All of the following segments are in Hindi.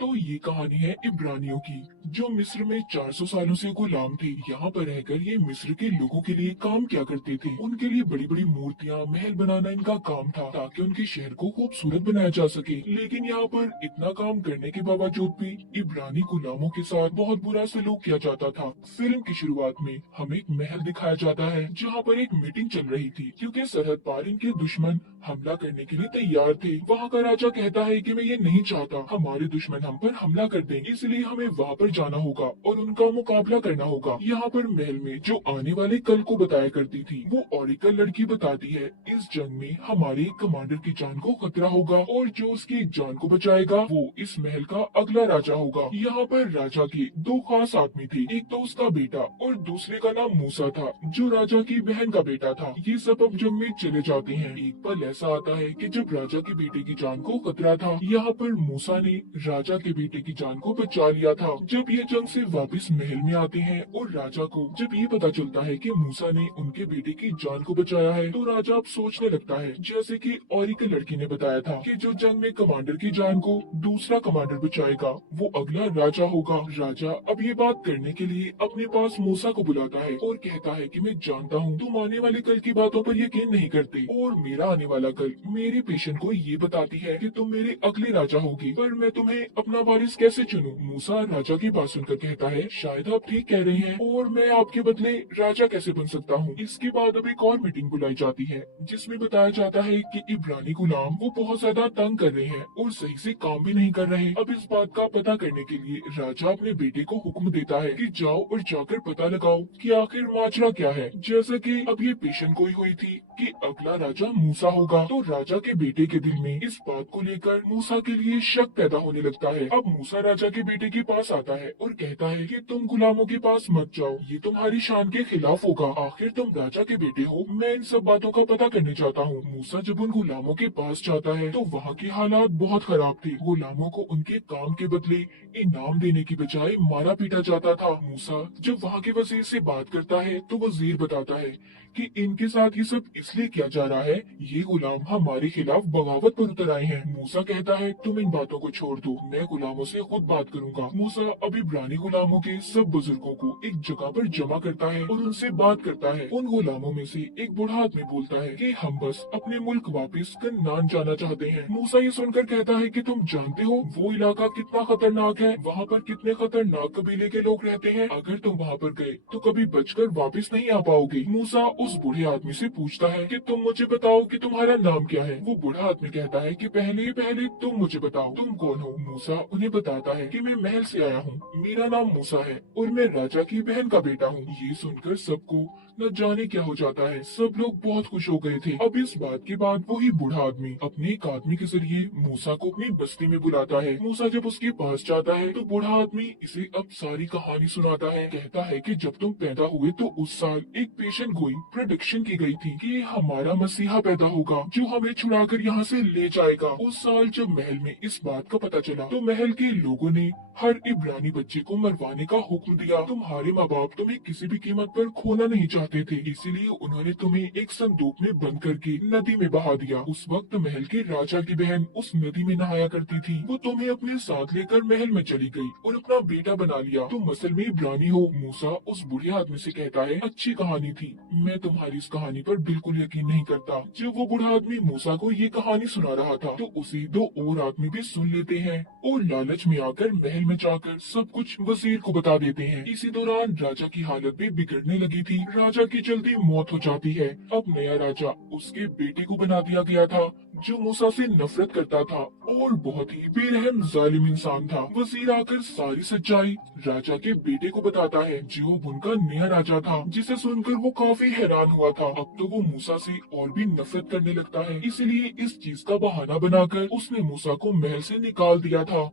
तो ये कहानी है इब्रानियों की, जो मिस्र में 400 सालों से गुलाम थे। यहाँ पर रहकर ये मिस्र के लोगों के लिए काम क्या करते थे। उनके लिए बड़ी बड़ी मूर्तियाँ महल बनाना इनका काम था, ताकि उनके शहर को खूबसूरत बनाया जा सके। लेकिन यहाँ पर इतना काम करने के बावजूद भी इब्रानी गुलामों के साथ बहुत बुरा सलूक किया जाता था। फिल्म की शुरुआत में हमें एक महल दिखाया जाता है, जहाँ पर एक मीटिंग चल रही थी, क्योंकि सरहद पार इनके दुश्मन हमला करने के लिए तैयार थे। वहाँ का राजा कहता है कि मैं ये नहीं चाहता हमारे दुश्मन हम पर हमला कर दें, इसलिए हमें वहाँ पर जाना होगा और उनका मुकाबला करना होगा। यहाँ पर महल में जो आने वाले कल को बताया करती थी, वो ओरिकल लड़की बताती है इस जंग में हमारे एक कमांडर की जान को खतरा होगा, और जो उसकी एक जान को बचाएगा वो इस महल का अगला राजा होगा। यहाँ पर राजा के दो खास आदमी थे, एक तो उसका बेटा और दूसरे का नाम मूसा था, जो राजा की बहन का बेटा था। ये सब अब जंग में चले जाते हैं। एक पल ऐसा आता है कि जब राजा के बेटे की जान को खतरा था, यहाँ पर मूसा ने राजा के बेटे की जान को बचा लिया था। जब ये जंग से वापस महल में आते हैं और राजा को जब ये पता चलता है कि मूसा ने उनके बेटे की जान को बचाया है, तो राजा अब सोचने लगता है, जैसे कि औरी के लड़की ने बताया था, कि जो जंग में कमांडर की जान को दूसरा कमांडर बचाएगा वो अगला राजा होगा। राजा अब ये बात करने के लिए अपने पास मूसा को बुलाता है और कहता है कि मैं जानता हूँ तुम आने वाले कल की बातों पर यकीन नहीं करते, और मेरा आने वाला कल मेरे पेशेंट को ये बताती है कि तुम मेरे अगले राजा होगे, पर मैं तुम्हें अपना वारिस कैसे चुनूं? मूसा राजा की बात सुनकर कहता है, शायद आप ठीक कह रहे हैं, और मैं आपके बदले राजा कैसे बन सकता हूँ। इसके बाद अब एक और मीटिंग बुलाई जाती है, जिसमें बताया जाता है कि इब्रानी गुलाम वो बहुत ज्यादा तंग कर रहे हैं और सही से काम भी नहीं कर रहे। अब इस बात का पता करने के लिए राजा अपने बेटे को हुक्म देता है कि जाओ और जाकर पता लगाओ कि आखिर माजरा क्या है। जैसा कि अब ये पेशन गोई हुई थी कि अगला राजा मूसा होगा, तो राजा के बेटे के दिल में इस बात को लेकर मूसा के लिए शक पैदा होने लगता है। अब मूसा राजा के बेटे के पास आता है और कहता है कि तुम गुलामों के पास मत जाओ, ये तुम्हारी शान के खिलाफ होगा। आखिर तुम राजा के बेटे हो, मैं इन सब बातों का पता करने चाहता हूँ। मूसा जब उन गुलामों के पास जाता है तो वहाँ के हालात बहुत खराब थे। गुलामों को उनके काम के बदले इनाम देने की बजाय मारा पीटा जाता था। मूसा जब वहाँ के वजीर से बात करता है तो वजीर बताता है कि इनके साथ ये सब इसलिए किया जा रहा है, ये गुलाम हमारे खिलाफ बगावत पर उतर आए हैं। मूसा कहता है तुम इन बातों को छोड़ दो, मैं गुलामों से खुद बात करूंगा। मूसा अब इब्रानी गुलामों के सब बुजुर्गों को एक जगह पर जमा करता है और उनसे बात करता है। उन गुलामों में से एक बूढ़ा आदमी बोलता है कि हम बस अपने मुल्क वापस कन्नान जाना चाहते हैं। मूसा ये सुनकर कहता है कि तुम जानते हो वो इलाका कितना खतरनाक है, वहाँ पर कितने खतरनाक कबीले के लोग रहते हैं, अगर तुम वहाँ पर गए तो कभी बचकर वापस नहीं आ पाओगे। मूसा उस बूढ़े आदमी से पूछता है कि तुम मुझे बताओ कि तुम्हारा नाम क्या है। वो बूढ़ा आदमी कहता है कि पहले तुम मुझे बताओ तुम कौन हो। मूसा उन्हें बताता है कि मैं महल से आया हूँ, मेरा नाम मूसा है और मैं राजा की बहन का बेटा हूँ। ये सुनकर सबको न जाने क्या हो जाता है, सब लोग बहुत खुश हो गए थे। अब इस बात के बाद वही बूढ़ा आदमी अपने एक आदमी के जरिए मूसा को अपनी बस्ती में बुलाता है। मूसा जब उसके पास जाता है तो बूढ़ा आदमी इसे अब सारी कहानी सुनाता है। कहता है कि जब तुम पैदा हुए तो उस साल एक पेशेंट गोई प्रोडिक्शन की गई थी कि हमारा मसीहा पैदा होगा जो हमें छुड़ाकर यहाँ से ले जाएगा। उस साल जब महल में इस बात का पता चला तो महल के लोगों ने हर इब्रानी बच्चे को मरवाने का हुक्म दिया। तुम्हारे माँ बाप तुम्हें किसी भी कीमत पर खोना नहीं चाहते थे, इसीलिए उन्होंने तुम्हें एक संदूक में बंद करके नदी में बहा दिया। उस वक्त महल के राजा की बहन उस नदी में नहाया करती थी, वो तुम्हें अपने साथ लेकर महल में चली गई और अपना बेटा बना लिया। तुम असल में इब्रानी हो। मूसा उस बूढ़े आदमी से कहता है अच्छी कहानी थी, मैं तुम्हारी इस कहानी पर बिल्कुल यकीन नहीं करता। जब वो बूढ़ा आदमी मूसा को ये कहानी सुना रहा था तो उसे दो और आदमी भी सुन लेते हैं और लालच में आकर महल में जाकर सब कुछ वजीर को बता देते हैं। इसी दौरान राजा की हालत भी बिगड़ने लगी थी, राजा की जल्दी मौत हो जाती है। अब नया राजा उसके बेटे को बना दिया गया था, जो मूसा से नफरत करता था और बहुत ही बेरहम जालिम इंसान था। वजीर आकर सारी सच्चाई राजा के बेटे को बताता है, जो उनका नया राजा था, जिसे सुनकर वो काफी हैरान हुआ था। अब तो वो मूसा से और भी नफरत करने लगता है, इसलिए इस चीज का बहाना बनाकर उसने मूसा को महल से निकाल दिया था।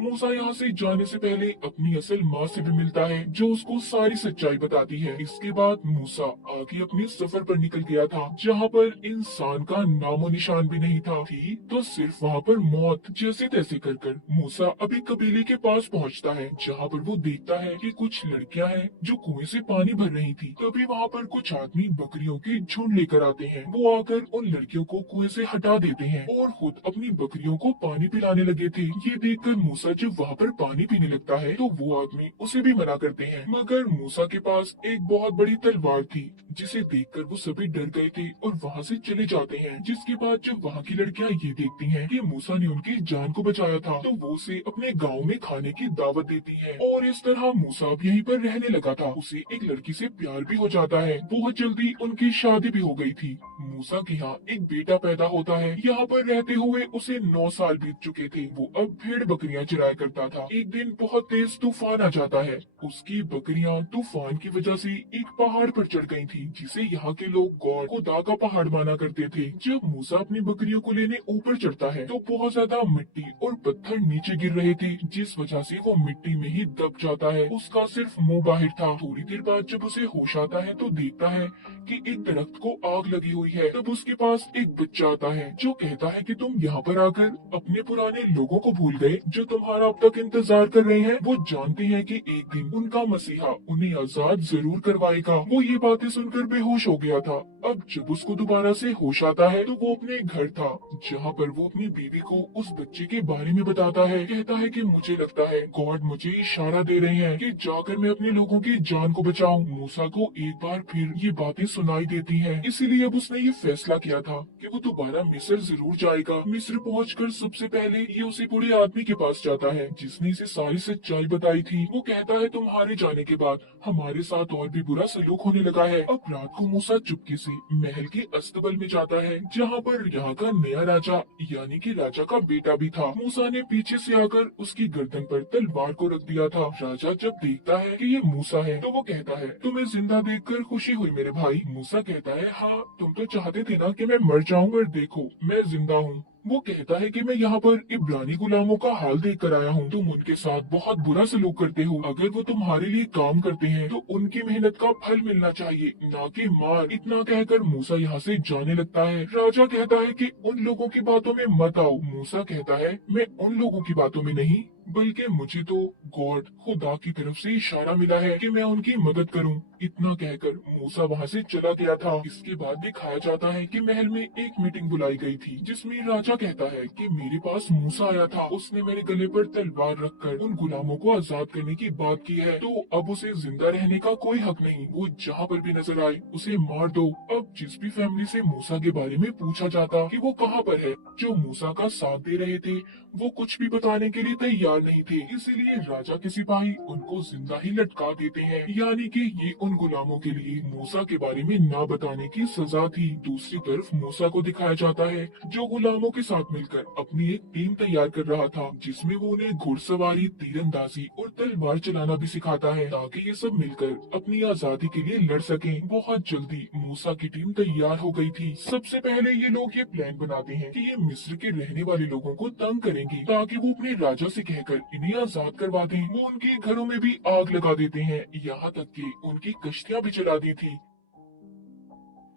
मूसा यहाँ से जाने से पहले अपनी असल माँ से भी मिलता है, जो उसको सारी सच्चाई बताती है। इसके बाद मूसा आगे अपने सफर पर निकल गया था, जहाँ पर इंसान का नामो निशान भी नहीं था। थी तो सिर्फ वहाँ पर मौत। जैसे तैसे कर मूसा अभी कबीले के पास पहुँचता है, जहाँ पर वो देखता है कि कुछ लड़कियाँ हैं जो कुएं से पानी भर रही थी। तभी वहाँ पर कुछ आदमी बकरियों के झुंड लेकर आते हैं। वो आकर उन लड़कियों को कुएं से हटा देते हैं और खुद अपनी बकरियों को पानी पिलाने लगे थे। ये देखकर मूसा जब वहाँ पर पानी पीने लगता है तो वो आदमी उसे भी मना करते हैं, मगर मूसा के पास एक बहुत बड़ी तलवार थी, जिसे देखकर वो सभी डर गए थे और वहाँ से चले जाते हैं। जिसके बाद जब वहाँ की लड़कियाँ ये देखती हैं कि मूसा ने उनकी जान को बचाया था, तो वो उसे अपने गाँव में खाने की दावत देती है। और इस तरह मूसा अब यहीं पर रहने लगा था। उसे एक लड़की से प्यार भी हो जाता है। बहुत जल्दी उनकी शादी भी हो गई थी। मूसा के यहाँ एक बेटा पैदा होता है। यहाँ पर रहते हुए उसे 9 साल बीत चुके थे। वो अब भेड़ बकरियां चराया करता था। एक दिन बहुत तेज तूफान आ जाता है। उसकी बकरियां तूफान की वजह से एक पहाड़ पर चढ़ गई थी, जिसे यहाँ के लोग गॉड खुदा का पहाड़ माना करते थे। जब मूसा अपनी बकरियों को लेने ऊपर चढ़ता है तो बहुत ज्यादा मिट्टी और पत्थर नीचे गिर रहे थे, जिस वजह से वो मिट्टी में ही दब जाता है। उसका सिर्फ मुंह बाहर था। थोड़ी देर बाद जब उसे होश आता है तो देखता है कि एक दरख्त को आग लगी हुई है। तब उसके पास एक बच्चा आता है जो कहता है कि तुम यहाँ पर आकर अपने पुराने लोगों को भूल गए जो तुम्हारा अब तक इंतजार कर रहे हैं। वो जानते हैं कि एक दिन उनका मसीहा उन्हें आजाद जरूर करवाएगा। वो ये बातें सुनकर बेहोश हो गया था। अब जब उसको दोबारा से होश आता है तो वो अपने घर था, जहाँ पर वो अपनी बीवी को उस बच्चे के बारे में बताता है। कहता है कि मुझे लगता है गॉड मुझे इशारा दे रहे हैं कि जाकर मैं अपने लोगों की जान को बचाऊं। मूसा को एक बार फिर ये बातें सुनाई देती हैं, इसीलिए अब उसने ये फैसला किया था कि वो दोबारा मिस्र जरूर जाएगा। मिस्र पहुंचकर सबसे पहले ये उसी बूढ़े आदमी के पास जाता है जिसने इसे सारी सच्चाई बताई थी। वो कहता है तुम्हारे जाने के बाद हमारे साथ और भी बुरा सलूक होने लगा है। अब रात को मूसा चुपके से महल के अस्तबल में जाता है, जहाँ पर यहाँ का नया राजा यानी कि राजा का बेटा भी था। मूसा ने पीछे से आकर उसकी गर्दन पर तलवार को रख दिया था। राजा जब देखता है कि ये मूसा है तो वो कहता है तुम्हें जिंदा देखकर खुशी हुई मेरे भाई। मूसा कहता है हाँ, तुम तो चाहते थे ना कि मैं मर जाऊं, पर देखो मैं जिंदा हूँ। वो कहता है कि मैं यहाँ पर इब्रानी गुलामों का हाल देख कर आया हूँ। तुम उनके साथ बहुत बुरा सलूक करते हो। अगर वो तुम्हारे लिए काम करते हैं तो उनकी मेहनत का फल मिलना चाहिए, ना कि मार। इतना कहकर मूसा यहाँ से जाने लगता है। राजा कहता है कि उन लोगों की बातों में मत आओ। मूसा कहता है मैं उन लोगों की बातों में नहीं, बल्कि मुझे तो गॉड खुदा की तरफ से इशारा मिला है कि मैं उनकी मदद करूं। इतना कहकर मूसा वहां से चला गया था। इसके बाद दिखाया जाता है कि महल में एक मीटिंग बुलाई गई थी, जिसमें राजा कहता है कि मेरे पास मूसा आया था। उसने मेरे गले पर तलवार रखकर उन गुलामों को आजाद करने की बात की है, तो अब उसे जिंदा रहने का कोई हक नहीं। वो जहाँ पर भी नजर आए उसे मार दो। अब जिस भी फैमिली से मूसा के बारे में पूछा जाता कि वो कहाँ पर है, जो मूसा का साथ दे रहे थे वो कुछ भी बताने के लिए तैयार नहीं थे। इसीलिए राजा के सिपाही उनको जिंदा ही लटका देते हैं, यानी कि ये उन गुलामों के लिए मूसा के बारे में ना बताने की सजा थी। दूसरी तरफ मूसा को दिखाया जाता है जो गुलामों के साथ मिलकर अपनी एक टीम तैयार कर रहा था, जिसमें वो उन्हें घुड़सवारी, तीरंदाजी और तलवार चलाना भी सिखाता है, ताकि ये सब मिलकर अपनी आजादी के लिए लड़ सकें। बहुत जल्दी मूसा की टीम तैयार हो गई थी। सबसे पहले ये लोग ये प्लान बनाते हैं कि ये मिस्र के रहने वाले लोगों को तंग करेंगे, ताकि वो अपने राजा से कहकर इन्हें आजाद करवा दें। वो उनके घरों में भी आग लगा देते हैं, यहाँ तक कि उनकी कश्तियाँ भी चला दी थी।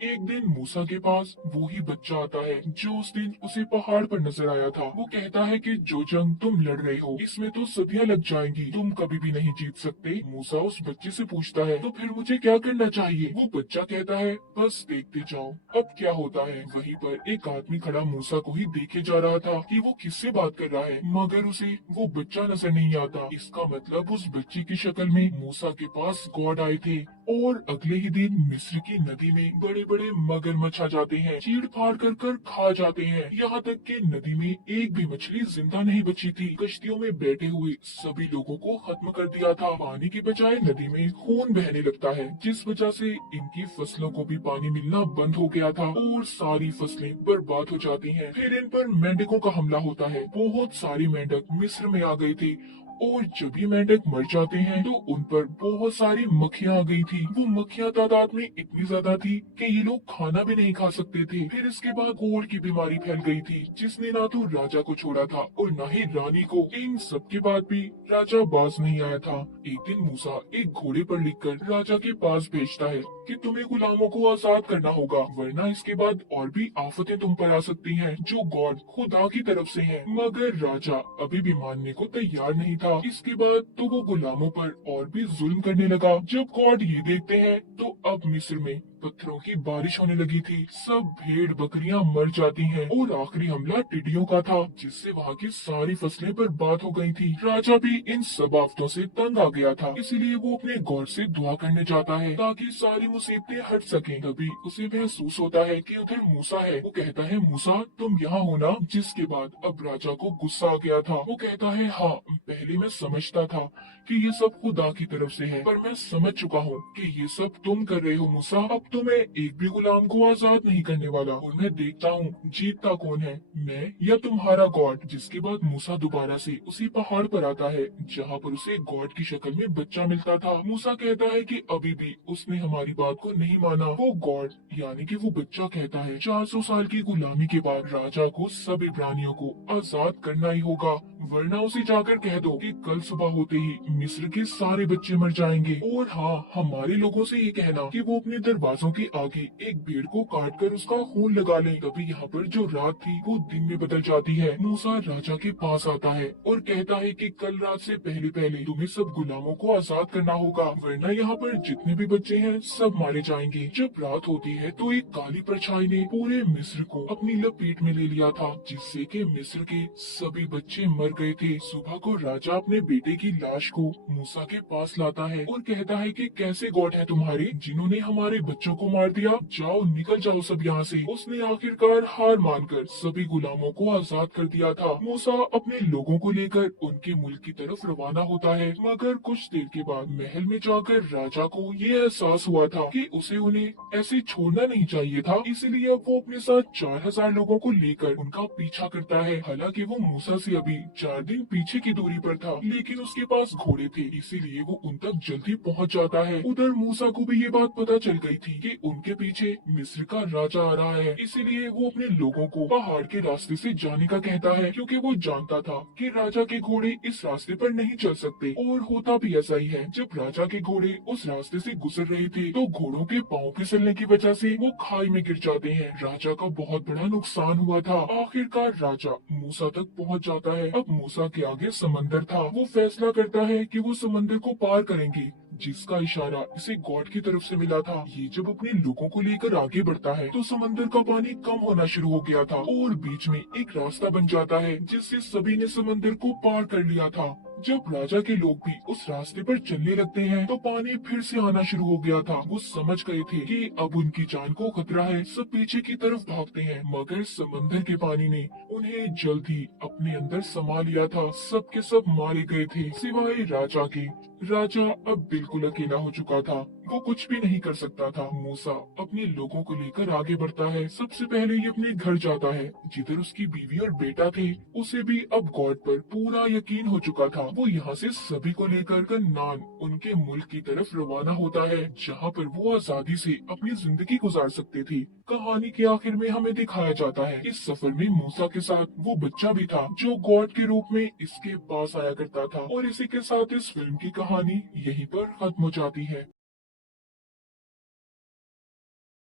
एक दिन मूसा के पास वो ही बच्चा आता है जो उस दिन उसे पहाड़ पर नजर आया था। वो कहता है कि जो जंग तुम लड़ रहे हो इसमें तो सदियां लग जाएंगी, तुम कभी भी नहीं जीत सकते। मूसा उस बच्चे से पूछता है तो फिर मुझे क्या करना चाहिए। वो बच्चा कहता है बस देखते जाओ अब क्या होता है। वहीं पर एक आदमी खड़ा मूसा को ही देखे जा रहा था कि वो किससे बात कर रहा है, मगर उसे वो बच्चा नजर नहीं आता। इसका मतलब उस बच्चे की शक्ल में मूसा के पास गॉड आए थे। और अगले ही दिन मिस्र की नदी में बड़े बड़े मगरमच्छ आ जाते हैं, चीड़ फाड़ कर खा जाते हैं। यहाँ तक कि नदी में एक भी मछली जिंदा नहीं बची थी। कश्तियों में बैठे हुए सभी लोगों को खत्म कर दिया था। पानी के बजाय नदी में खून बहने लगता है, जिस वजह से इनकी फसलों को भी पानी मिलना बंद हो गया था और सारी फसलें बर्बाद हो जाती हैं। फिर इन पर मेंढकों का हमला होता है। बहुत सारे मेंढक मिस्र में आ गए थे और जब ये मेंढक मर जाते हैं तो उन पर बहुत सारी मक्खियां आ गई थी। वो मक्खियां तादाद में इतनी ज्यादा थी कि ये लोग खाना भी नहीं खा सकते थे। फिर इसके बाद कोढ़ की बीमारी फैल गई थी, जिसने ना तो राजा को छोड़ा था और न ही रानी को। इन सब के बाद भी राजा बाज नहीं आया था। एक दिन मूसा एक घोड़े पर लिखकर राजा के पास भेजता है कि तुम्हें गुलामों को आजाद करना होगा, वरना इसके बाद और भी आफतें तुम पर आ सकती हैं, जो गॉड खुदा की तरफ से हैं। मगर राजा अभी भी मानने को तैयार नहीं था। इसके बाद तो वो गुलामों पर और भी जुल्म करने लगा। जब गॉड ये देखते हैं तो अब मिस्र में पत्थरों की बारिश होने लगी थी। सब भेड़ बकरियां मर जाती हैं और आखिरी हमला टिड्डियों का था, जिससे वहाँ की सारी फसलें बर्बाद हो गई थी। राजा भी इन सब आफतों से तंग आ गया था, इसीलिए वो अपने गॉड से दुआ करने जाता है ताकि सारी मुसीबतें हट सकें। तभी उसे महसूस होता है कि उधर मूसा है। वो कहता है, मूसा तुम यहाँ हो ना? जिसके बाद अब राजा को गुस्सा आ गया था। वो कहता है, हाँ पहले मैं समझता था कि ये सब खुदा की तरफ से है, पर मैं समझ चुका हूँ कि ये सब तुम कर रहे हो मूसा। अब तो मैं एक भी गुलाम को आजाद नहीं करने वाला और मैं देखता हूँ जीतता कौन है, मैं या तुम्हारा गॉड। जिसके बाद मूसा दोबारा से उसी पहाड़ पर आता है जहाँ पर उसे गॉड की शक्ल में बच्चा मिलता था। मूसा कहता है कि अभी भी उसने हमारी बात को नहीं माना। वो गॉड यानी कि वो बच्चा कहता है 400 साल की गुलामी के बाद राजा को सब इब्रानियों को आजाद करना ही होगा, वरना उसे जाकर कह दो कि कल सुबह होते ही मिस्र के सारे बच्चे मर जाएंगे। और हाँ, हमारे लोगों से ये कहना कि वो अपने दरवाजों के आगे एक भेड़ को काट कर उसका खून लगा लें। तभी यहाँ पर जो रात थी वो दिन में बदल जाती है। मूसा राजा के पास आता है और कहता है कि कल रात से पहले पहले तुम्हें सब गुलामों को आजाद करना होगा, वरना यहाँ पर जितने भी बच्चे हैं सब मारे जाएंगे। जब रात होती है तो एक काली परछाई ने पूरे मिस्र को अपनी लपेट में ले लिया था, जिससे कि मिस्र के सभी बच्चे मर गए थे। सुबह को राजा अपने बेटे की लाश को मूसा के पास लाता है और कहता है कि कैसे गॉड है तुम्हारे जिन्होंने हमारे बच्चों को मार दिया, जाओ निकल जाओ सब यहाँ से। उसने आखिरकार हार मानकर सभी गुलामों को आजाद कर दिया था। मूसा अपने लोगों को लेकर उनके मुल्क की तरफ रवाना होता है, मगर कुछ देर के बाद महल में जाकर राजा को ये एहसास हुआ था कि उसे उन्हें ऐसे छोड़ना नहीं चाहिए था। इसीलिए अब वो अपने साथ 4000 लोगों को लेकर उनका पीछा करता है। हालांकि वो मूसा से अभी 4 दिन पीछे की दूरी पर था, लेकिन उसके पास घोड़े थे, इसीलिए वो उन तक जल्दी पहुंच जाता है। उधर मूसा को भी ये बात पता चल गई थी कि उनके पीछे मिस्र का राजा आ रहा है, इसीलिए वो अपने लोगों को पहाड़ के रास्ते से जाने का कहता है, क्योंकि वो जानता था कि राजा के घोड़े इस रास्ते पर नहीं चल सकते। और होता भी ऐसा ही है। जब राजा के घोड़े उस रास्ते से गुजर रहे थे तो घोड़ों के पाँव फिसलने की वजह से वो खाई में गिर जाते हैं। राजा का बहुत बड़ा नुकसान हुआ था। आखिरकार राजा मूसा तक पहुंच जाता है। अब मूसा के आगे समंदर था। वो फैसला करता है कि वो समंदर को पार करेंगे, जिसका इशारा इसे गॉड की तरफ से मिला था। ये जब अपने लोगों को लेकर आगे बढ़ता है तो समंदर का पानी कम होना शुरू हो गया था और बीच में एक रास्ता बन जाता है, जिससे सभी ने समंदर को पार कर लिया था। जब राजा के लोग भी उस रास्ते पर चलने लगते हैं तो पानी फिर से आना शुरू हो गया था। वो समझ गए थे कि अब उनकी जान को खतरा है। सब पीछे की तरफ भागते हैं, मगर समंदर के पानी ने उन्हें जल्द ही अपने अंदर समा लिया था। सब के सब मारे गए थे सिवाय राजा के। राजा अब बिल्कुल अकेला हो चुका था, वो कुछ भी नहीं कर सकता था। मूसा अपने लोगों को लेकर आगे बढ़ता है। सबसे पहले ये अपने घर जाता है, जिधर उसकी बीवी और बेटा थे। उसे भी अब गॉड पर पूरा यकीन हो चुका था। वो यहाँ से सभी को लेकर कन्नान उनके मुल्क की तरफ रवाना होता है, जहाँ पर वो आजादी से अपनी जिंदगी गुजार सकते थे। कहानी के आखिर में हमें दिखाया जाता है इस सफर में मूसा के साथ वो बच्चा भी था, जो गॉड के रूप में इसके पास आया करता था। और इसी के साथ इस फिल्म की कहानी यहीं पर खत्म हो जाती है।